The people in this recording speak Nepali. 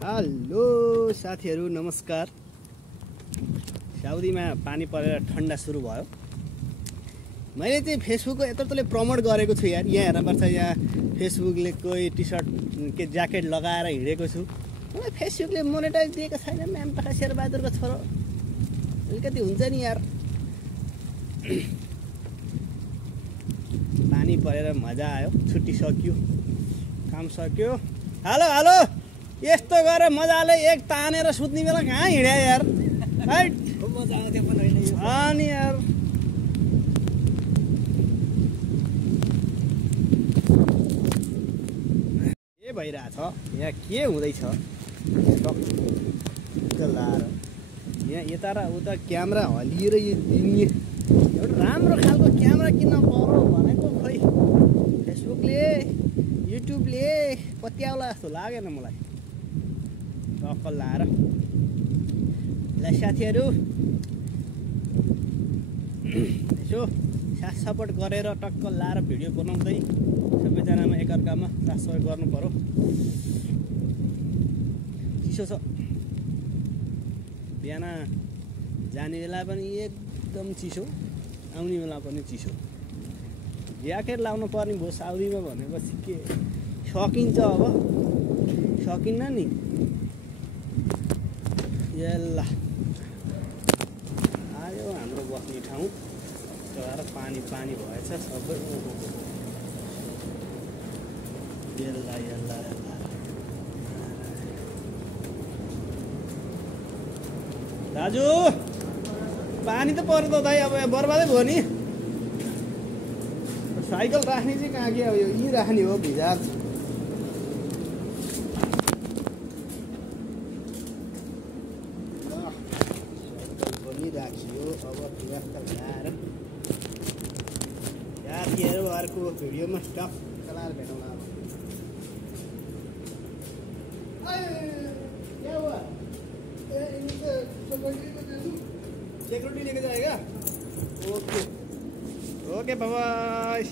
हेलो साथीहरु नमस्कार। साउदीमा पानी परेर ठन्डा सुरु भयो। मैले चाहिँ फेसबुकको यत्रोले प्रमोट गरेको छु यार। यहाँ हेर्नुपर्छ, यहाँ फेसबुकले कोही टी-शर्ट के ज्याकेट लगाएर हिँडेको छु। मलाई फेसबुकले मोनेटाइज दिएको छैन। म्याम पखा शेरबहादुरको छोरो अलिकति हुन्छ नि यार। पानी परेर मजा आयो, छुट्टी सकियो, काम सकियो। हेलो हेलो, यस्तो गरेर मजाले एक तानेर सुत्ने बेला कहाँ हिँड्या यार। राइट, मजा आउँथ्यो पनि हैन अनि यार के भइरहेछ यहाँ, के हुँदैछ लाएर यहाँ यता र उता क्यामेरा हलिएर यो दिने एउटा राम्रो खालको क्यामेरा किन्न पर्यो भनेको खोइ फेसबुकले युट्युबले पत्याउला जस्तो लागेन मलाई। टक्क लाएर ल साथीहरु यसो साथ सपोर्ट गरेर टक्क लाएर भिडियो बनाउँदै सबैजनामा एकअर्कामा साथ सहयोग गर्नु पर्यो। चिसो छ, बिहान जाने बेला पनि एकदम चिसो, आउने बेला पनि चिसो। ज्याकेट लाउनु पर्ने भयो साउदीमा भनेपछि के सकिन्छ, अब सकिन्न नि। यल्ला आयो हाम्रो बस्ने ठाउँ। तर पानी पानी भएछ सबै। यल्ला यल्ला यल्ला दाजु, पानी त पर्यो त दाइ, अब बर्बादै भयो नि। साइकल राख्ने चाहिँ कहाँ के, अब यो यहीँ राख्ने हो भिजार। राखियो अब व्यवस्था ल्याएर साथीहरु अर्को भिडियोमा स्टफ चलाएर भेटौँला। सिक्योरिटी लेके जाएगा। Okay okay bye bye.